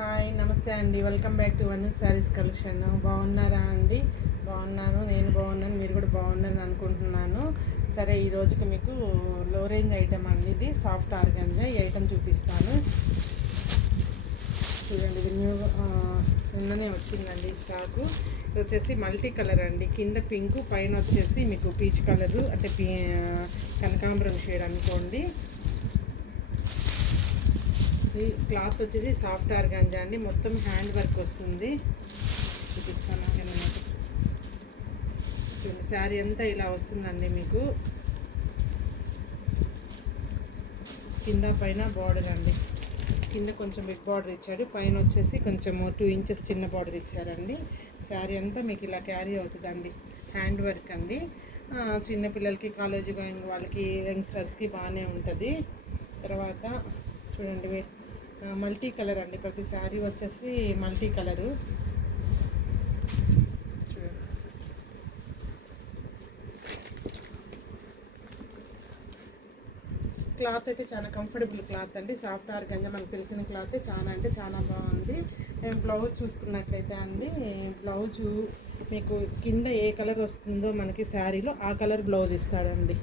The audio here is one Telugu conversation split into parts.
హాయ్ నమస్తే అండి, welcome back to one saris collection. బాగున్నారా అండి? బాగున్నాను, నేను బాగున్నాను, మీరు కూడా బాగున్నారని అనుకుంటున్నాను. సరే, ఈ రోజుకి మీకు లో రేంజ్ ఐటమ్ అండి, ఇది సాఫ్ట్ ఆర్గంజా. ఈ ఐటమ్ చూపిస్తాను చూడండి. ఇది నిన్ననే వచ్చిందండి స్టాకు. ఇది వచ్చేసి మల్టీ కలర్ అండి, కింద పింక్, పైన వచ్చేసి మీకు పీచ్ కలరు, అంటే కనకాంబరం షేడ్ అనుకోండి. ఈ క్లాత్ వచ్చేసి సాఫ్ట్ ఆర్గాంజా అండి, మొత్తం హ్యాండ్ వర్క్ వస్తుంది. చూపిస్తాను అన్నమాట. చూడండి, శారీ అంతా ఇలా వస్తుందండి మీకు. కింద పైన బార్డర్ అండి, కింద కొంచెం బిగ్ బార్డర్ ఇచ్చాడు, పైన వచ్చేసి కొంచెం 2 ఇంచెస్ చిన్న బార్డర్ ఇచ్చారండి. శారీ అంతా మీకు ఇలా క్యారీ అవుతుందండి, హ్యాండ్ వర్క్ అండి. చిన్నపిల్లలకి, కాలేజీ గోయింగ్ వాళ్ళకి, యంగ్స్టర్స్కి బాగానే ఉంటుంది. తర్వాత చూడండి, మల్టీ కలర్ అండి, ప్రతి శారీ వచ్చేసి మల్టీ కలరు. చూడండి, క్లాత్ అయితే చాలా కంఫర్టబుల్ క్లాత్ అండి, సాఫ్ట్ ఆర్గంజా మనకు తెలిసిన క్లాత్. చాలా అంటే చాలా బాగుంది. బ్లౌజ్ చూసుకున్నట్లయితే అండి, బ్లౌజు మీకు కింద ఏ కలర్ వస్తుందో మనకి శారీలో ఆ కలర్ బ్లౌజ్ ఇస్తాడండి.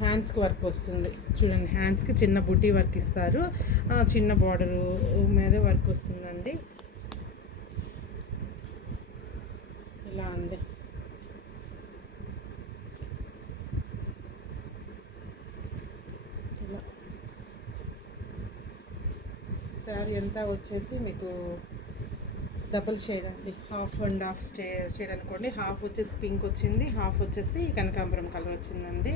హ్యాండ్స్కి వర్క్ వస్తుంది చూడండి, హ్యాండ్స్కి చిన్న బుటీ వర్క్ ఇస్తారు, చిన్న బార్డరు మీద వర్క్ వస్తుందండి. ఇలా అండి. ఇలా శారీ అంతా వచ్చేసి మీకు డబుల్ షేడ్ అండి, హాఫ్ అండ్ హాఫ్ షేడ్ అనుకోండి. హాఫ్ వచ్చేసి పింక్ వచ్చింది, హాఫ్ వచ్చేసి కనకాంబరం కలర్ వచ్చిందండి,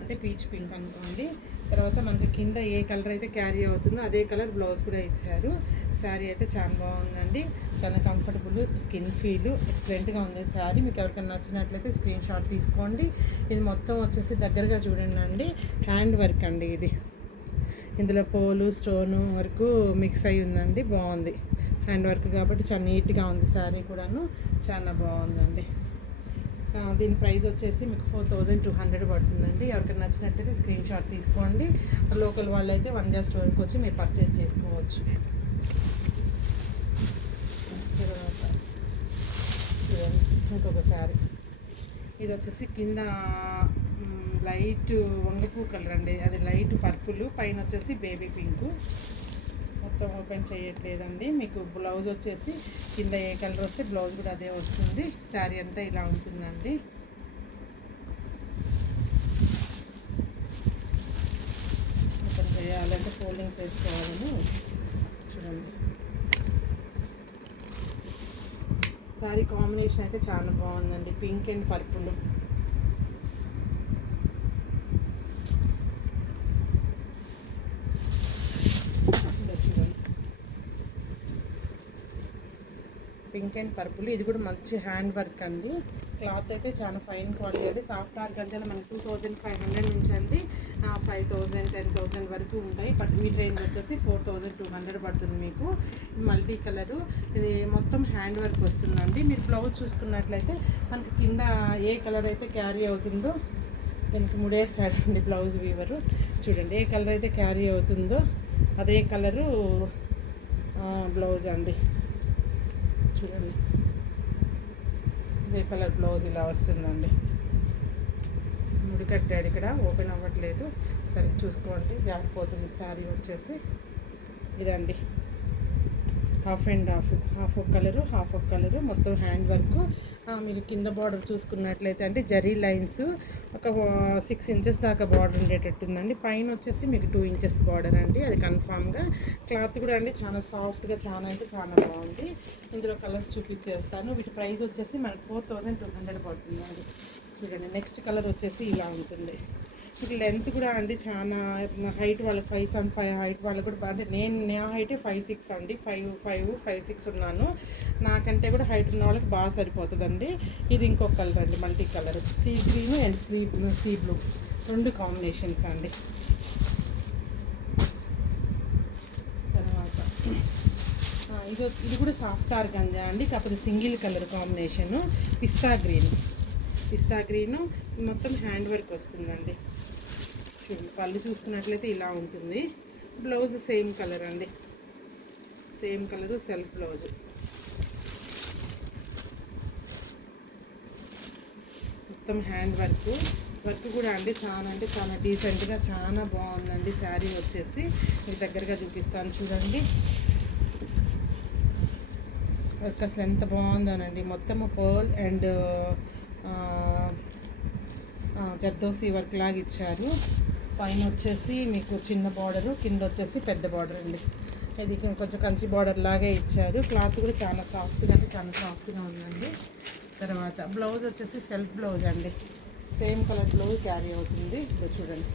అంటే పీచ్ పింక్ అనుకోండి. తర్వాత మనకి కింద ఏ కలర్ అయితే క్యారీ అవుతుందో అదే కలర్ బ్లౌజ్ కూడా ఇచ్చారు. శారీ అయితే చాలా బాగుందండి, చాలా కంఫర్టబుల్, స్కిన్ ఫీల్ ఎక్సలెంట్గా ఉంది శారీ. మీకు ఎవరికైనా నచ్చినట్లయితే స్క్రీన్ షాట్ తీసుకోండి. ఇది మొత్తం వచ్చేసి దగ్గరగా చూడండి అండి, హ్యాండ్ వర్క్ అండి ఇది. ఇందులో పోలు, స్టోను వరకు మిక్స్ అయి ఉందండి, బాగుంది. హ్యాండ్ వర్క్ కాబట్టి చాలా నీట్గా ఉంది శారీ కూడాను, చాలా బాగుందండి. దీని ప్రైస్ వచ్చేసి మీకు 4200 పడుతుందండి. ఎవరికైనా నచ్చినట్టయితే స్క్రీన్ షాట్ తీసుకోండి. లోకల్ వాళ్ళు అయితే వన్గా స్టోర్కి వచ్చి మీరు పర్చేజ్ చేసుకోవచ్చు. ఇంకొక శారీ, ఇది వచ్చేసి కింద లైట్ వంగపూ కలర్ అండి, అది లైట్ పర్పుల్, పైన వచ్చేసి బేబీ పింక్. మొత్తం ఓపెన్ చేయట్లేదండి. మీకు బ్లౌజ్ వచ్చేసి కింద ఏ కలర్ వస్తే బ్లౌజ్ కూడా అదే వస్తుంది. శారీ అంతా ఇలా ఉంటుందండి. ఓపెన్ చేయాలంటే ఫోల్డింగ్స్ వేసుకోవాలని. చూడండి, శారీ కాంబినేషన్ అయితే చాలా బాగుందండి, pink and purple. Pink and purple, ఇది కూడా మంచి హ్యాండ్ వర్క్ అండి. క్లాత్ అయితే చాలా ఫైన్ క్వాలిటీ అండి. సాఫ్ట్ ఆర్గంజాలో మనకి 2500 నుంచి అండి 5000, 10,000 వరకు ఉంటాయి. బట్ మీ రేంజ్ వచ్చేసి 4200 పడుతుంది మీకు. మల్టీ కలరు, ఇది మొత్తం హ్యాండ్ వర్క్ వస్తుందండి. మీరు బ్లౌజ్ చూసుకున్నట్లయితే మనకి కింద ఏ కలర్ అయితే క్యారీ అవుతుందో దానికి ముడేస్తాడండి బ్లౌజ్ వీవరు. చూడండి, ఏ కలర్ అయితే క్యారీ అవుతుందో అదే కలరు బ్లౌజ్ అండి. చూడండి, ఇదే కలర్ బ్లౌజ్ ఇలా వస్తుందండి. ముడి కట్టాడు, ఇక్కడ ఓపెన్ అవ్వట్లేదు, సరే చూసుకోండి, జారిపోతుంది శారీ వచ్చేసి. ఇదండి, హాఫ్ అండ్ హాఫ్, హాఫ్ ఒక కలరు, హాఫ్ ఒక కలరు, మొత్తం హ్యాండ్ వర్క్. మీకు కింద బార్డర్ చూసుకున్నట్లయితే అంటే జరీ లైన్స్ ఒక 6 ఇంచెస్ దాకా బార్డర్ ఉండేటట్టుందండి. పైన వచ్చేసి మీకు 2 ఇంచెస్ బార్డర్ అండి, అది కన్ఫామ్గా. క్లాత్ కూడా అండి చాలా సాఫ్ట్గా, చాలా అంటే చాలా బాగుంది. ఇందులో కలర్స్ చూపించేస్తాను. వీటి ప్రైస్ వచ్చేసి మనకు 4200 పడుతుందండి. చూడండి, నెక్స్ట్ కలర్ వచ్చేసి ఇలా ఉంటుంది. మీకు లెంత్ కూడా అండి చాలా హైట్ వాళ్ళకి 5'5" హైట్ వాళ్ళకి కూడా బాగా, నా హైటే 5'6" అండి, 5'6" ఉన్నాను. నాకంటే కూడా హైట్ ఉన్న వాళ్ళకి బాగా సరిపోతుందండి. ఇది ఇంకొక కలర్ అండి, multi colour, see green and sea blue, 2 combinations అండి. తర్వాత ఇది కూడా సాఫ్ట్ ఆర్గంజా అండి, కాకపోతే సింగిల్ కలర్ కాంబినేషను, పిస్తా గ్రీను, మొత్తం హ్యాండ్ వర్క్ వస్తుందండి. చూడండి, పళ్ళు చూసుకున్నట్లయితే ఇలా ఉంటుంది. బ్లౌజ్ సేమ్ కలర్ అండి, సేమ్ కలరు సెల్ఫ్ బ్లౌజ్. మొత్తం హ్యాండ్ వర్క్ కూడా అండి చాలా అంటే చాలా డీసెంట్గా చాలా బాగుందండి. శారీ వచ్చేసి మీకు దగ్గరగా చూపిస్తాను చూడండి. వర్క్ అసలు ఎంత బాగుందోనండి. మొత్తము పర్ల్ అండ్ జర్దోసి వర్క్ లాగా ఇచ్చారు. పైన వచ్చేసి మీకు చిన్న బార్డరు, కింద వచ్చేసి పెద్ద బార్డర్ అండి. ఇది కొంచెం కంచి బార్డర్ లాగే ఇచ్చారు. క్లాత్ కూడా చాలా సాఫ్ట్గా అంటే చాలా సాఫ్ట్గా ఉందండి. తర్వాత బ్లౌజ్ వచ్చేసి సెల్ఫ్ బ్లౌజ్ అండి, సేమ్ కలర్ బ్లౌజ్ క్యారీ అవుతుంది. ఇది చూడండి.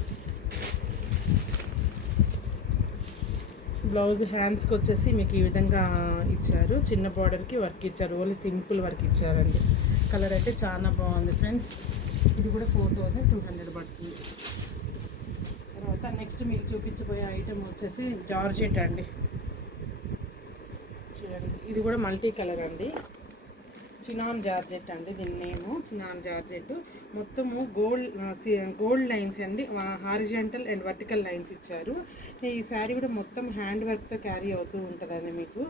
బ్లౌజ్ హ్యాండ్స్కి వచ్చేసి మీకు ఈ విధంగా ఇచ్చారు. చిన్న బార్డర్కి వర్క్ ఇచ్చారు, ఓన్లీ సింపుల్ వర్క్ ఇచ్చారండి. కలర్ అయితే చాలా బాగుంది ఫ్రెండ్స్. ఇది కూడా 4200 పడుతుంది. తర్వాత నెక్స్ట్ మీకు చూపించబోయే ఐటెం వచ్చేసి జార్జెట్ అండి. చూడండి, ఇది కూడా మల్టీ కలర్ అండి. చినాన్ జార్జెట్ అండి, దీని నేము చినాన్ జార్జెట్. మొత్తము గోల్డ్ లైన్స్ అండి, హారిజాంటల్ అండ్ వర్టికల్ లైన్స్ ఇచ్చారు. ఈ శారీ కూడా మొత్తం హ్యాండ్ వర్క్తో క్యారీ అవుతూ ఉంటుందండి. మీకు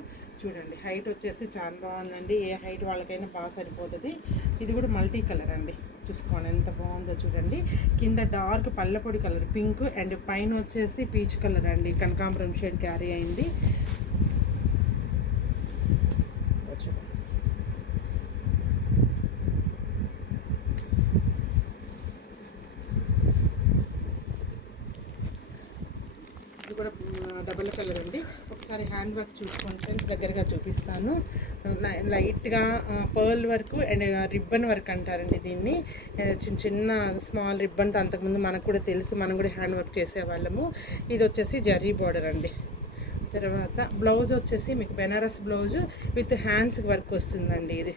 చూడండి, హైట్ వచ్చేసి చాలా బాగుందండి. ఏ హైట్ వాళ్ళకైనా బాగా సరిపోతుంది. ఇది కూడా మల్టీ కలర్ అండి, చూసుకోండి ఎంత బాగుందో చూడండి. కింద డార్క్ పల్లపొడి కలర్ పింక్ అండ్ పైన వచ్చేసి పీచ్ కలర్ అండి, కనకాంబరం షేడ్ క్యారీ అయింది. ఇది కూడా డబల్ కలర్ అండి. ఒకసారి హ్యాండ్ వర్క్ చూసుకోండి ఫ్రెండ్స్, దగ్గరగా చూపిస్తాను. లైట్గా pearl work and ribbon work అంటారండి దీన్ని. చిన్న చిన్న స్మాల్ రిబ్బన్తో అంతకుముందు మనకు కూడా తెలుసు, మనం కూడా హ్యాండ్ వర్క్ చేసేవాళ్ళము. ఇది వచ్చేసి జరీ బార్డర్ అండి. తర్వాత బ్లౌజ్ వచ్చేసి మీకు బెనారస్ బ్లౌజ్ విత్ హ్యాండ్స్కి వర్క్ వస్తుందండి. ఇది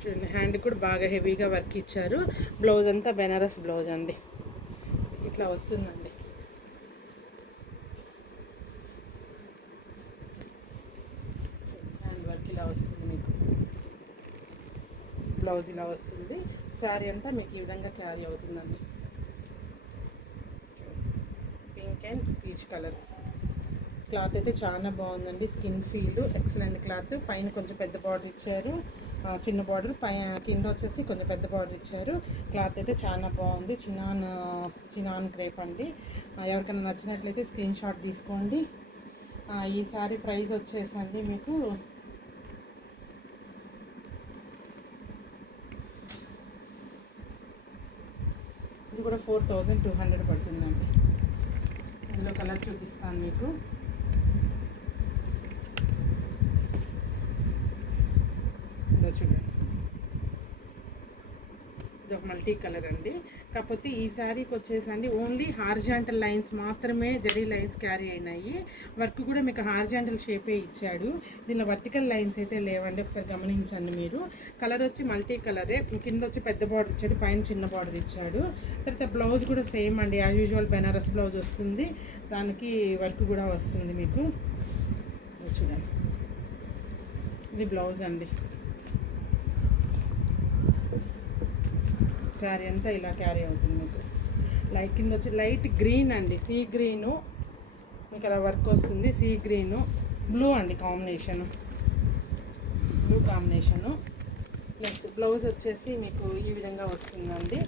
చూడండి, హ్యాండ్ కూడా బాగా హెవీగా వర్క్ ఇచ్చారు. బ్లౌజ్ అంతా బెనారస్ బ్లౌజ్ అండి, ఇట్లా వస్తుందండి. హ్యాండ్ వర్క్ ఇలా వస్తుంది, మీకు బ్లౌజ్ ఇలా వస్తుంది. శారీ అంతా మీకు ఈ విధంగా క్యారీ అవుతుందండి. Pink and peach colour. Cloth అయితే చాలా బాగుందండి. Skin feel excellent cloth. పైన కొంచెం పెద్ద బార్డర్ ఇచ్చారు, చిన్న బార్డర్, కింద వచ్చేసి కొంచెం పెద్ద బార్డర్ ఇచ్చారు. క్లాత్ అయితే చాలా బాగుంది. చినాన్ క్రేప్ అండి. ఎవరికైనా నచ్చినట్లయితే స్క్రీన్ షాట్ తీసుకోండి. ఈ సారీ ప్రైస్ వచ్చేసండి మీకు ఇది కూడా 4200 పడుతుందండి. ఇందులో కలర్ చూపిస్తాను మీకు. చూడండి, ఇది ఒక మల్టీ కలర్ అండి. కాకపోతే ఈ శారీకి వచ్చేసండి ఓన్లీ హార్జాంటల్ లైన్స్ మాత్రమే, జరీ లైన్స్ క్యారీ అయినాయి. వర్క్ కూడా మీకు హార్జాంటల్ షేపే ఇచ్చాడు. దీనిలో వర్టికల్ లైన్స్ అయితే లేవండి, ఒకసారి గమనించండి మీరు. కలర్ వచ్చి మల్టీ కలరే. కింద వచ్చి పెద్ద బార్డర్ ఇచ్చాడు, పైన చిన్న బార్డర్ ఇచ్చాడు. తర్వాత బ్లౌజ్ కూడా సేమ్ అండి, యాజ్ యూజువల్ బెనారస్ బ్లౌజ్ వస్తుంది, దానికి వర్క్ కూడా వస్తుంది మీకు. చూడండి, ఇది బ్లౌజ్ అండి. శారీ అంతా ఇలా క్యారీ అవుతుంది మీకు. కింద వచ్చి లైట్ గ్రీన్ అండి, సీ గ్రీను మీకు అలా వర్క్ వస్తుంది. సీ గ్రీను బ్లూ అండి combination, blue combination. Plus blouse వచ్చేసి మీకు ఈ విధంగా వస్తుందండి.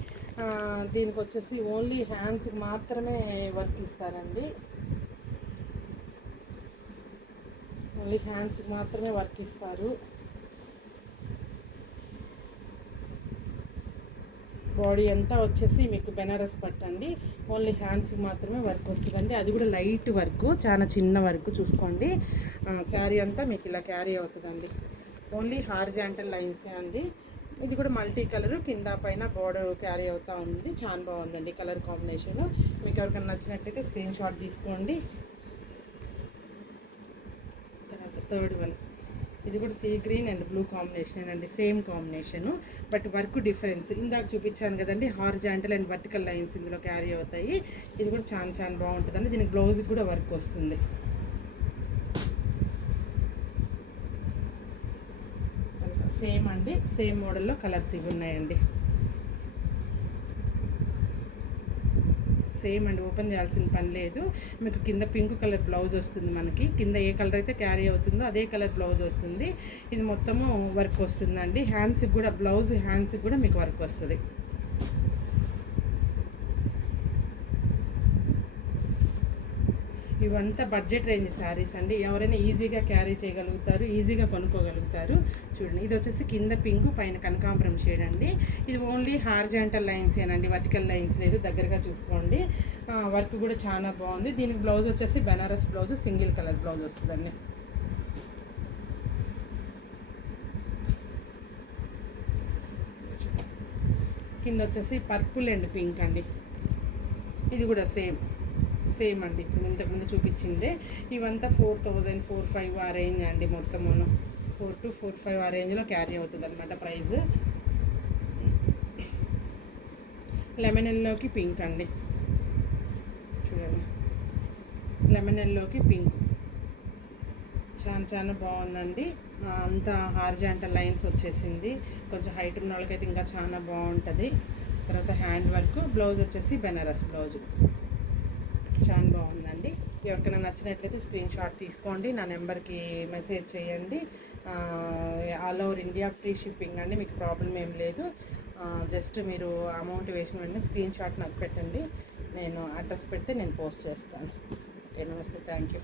దీనికి వచ్చేసి ఓన్లీ హ్యాండ్స్కి మాత్రమే వర్క్ ఇస్తారండి, ఓన్లీ హ్యాండ్స్కి మాత్రమే వర్క్ ఇస్తారు. బాడీ అంతా వచ్చేసి మీకు బెనారస్ పట్టండి, ఓన్లీ హ్యాండ్స్కి మాత్రమే వర్క్ వస్తుందండి. అది కూడా లైట్ వర్క్, చాలా చిన్న వర్క్ చూసుకోండి. శారీ అంతా మీకు ఇలా క్యారీ అవుతుందండి. ఓన్లీ హార్జాంటల్ లైన్సే అండి. ఇది కూడా మల్టీ కలరు, కింద పైన బోర్డర్ క్యారీ అవుతూ ఉంది. చాలా బాగుందండి కలర్ కాంబినేషన్. మీకు ఎవరికైనా నచ్చినట్టయితే స్క్రీన్ షాట్ తీసుకోండి. తర్వాత థర్డ్ వన్, ఇది కూడా sea green and blue combination అండి, same combination, but work difference. ఇందాక చూపించాను కదండి, హారిజాంటల్ అండ్ వర్టికల్ లైన్స్ ఇందులో క్యారీ అవుతాయి. ఇది కూడా చాలా చాలా బాగుంటుందండి. దీనికి బ్లౌజ్కి కూడా వర్క్ వస్తుంది. సేమ్ అండి, సేమ్ మోడల్లో కలర్స్ ఇవి ఉన్నాయండి. సేమ్ అండి, ఓపెన్ చేయాల్సిన పని లేదు. మీకు కింద పింక్ కలర్ బ్లౌజ్ వస్తుంది, మనకి కింద ఏ కలర్ అయితే క్యారీ అవుతుందో అదే కలర్ బ్లౌజ్ వస్తుంది. ఇది మొత్తము వర్క్ వస్తుందండి. హ్యాండ్స్కి కూడా, బ్లౌజ్ హ్యాండ్స్కి కూడా మీకు వర్క్ వస్తుంది. ఇవంతా బడ్జెట్ రేంజ్ శారీస్ అండి. ఎవరైనా ఈజీగా క్యారీ చేయగలుగుతారు, ఈజీగా కొనుక్కోగలుగుతారు. చూడండి, ఇది వచ్చేసి కింద పింక్, పైన కనకాంబరం షేడ్ అండి. ఇది ఓన్లీ హార్జాంటల్ లైన్స్ ఏనండి, వర్టికల్ లైన్స్ లేదు. దగ్గరగా చూసుకోండి. వర్క్ కూడా చాలా బాగుంది. దీనికి బ్లౌజ్ వచ్చేసి Banaras blouse, single colour blouse వస్తుందండి. కింద వచ్చేసి పర్పుల్ అండ్ పింక్ అండి. ఇది కూడా సేమ్ అండి, ఇప్పుడు ఇంతకుముందు చూపించిందే. ఇవంతా 4000, 4500 ఆ రేంజ్ అండి. మొత్తమును 4 to 45 ఆ రేంజ్లో క్యారీ అవుతుంది అనమాట ప్రైస్. లెమన్ ఎల్లోకి పింక్ అండి, చూడండి, లెమన్ ఎల్లోకి పింక్ చాలా బాగుందండి. అంతా హార్జాంటల్ లైన్స్ వచ్చేసింది. కొంచెం హైట్ ఉన్న వాళ్ళకైతే ఇంకా చాలా బాగుంటుంది. తర్వాత హ్యాండ్ వర్క్, బ్లౌజ్ వచ్చేసి బెనారస్ బ్లౌజ్, చాలా బాగుందండి. ఎవరికైనా నచ్చినట్లయితే స్క్రీన్ షాట్ తీసుకోండి, నా నెంబర్కి మెసేజ్ చేయండి. All over India free shipping అండి, మీకు ప్రాబ్లం ఏం లేదు. జస్ట్ మీరు అమౌంట్ వేసిన వెంటనే స్క్రీన్ షాట్ నాకు పెట్టండి, నేను అడ్రస్ పెడితే నేను పోస్ట్ చేస్తాను. ఓకే, నమస్తే, థ్యాంక్ యూ.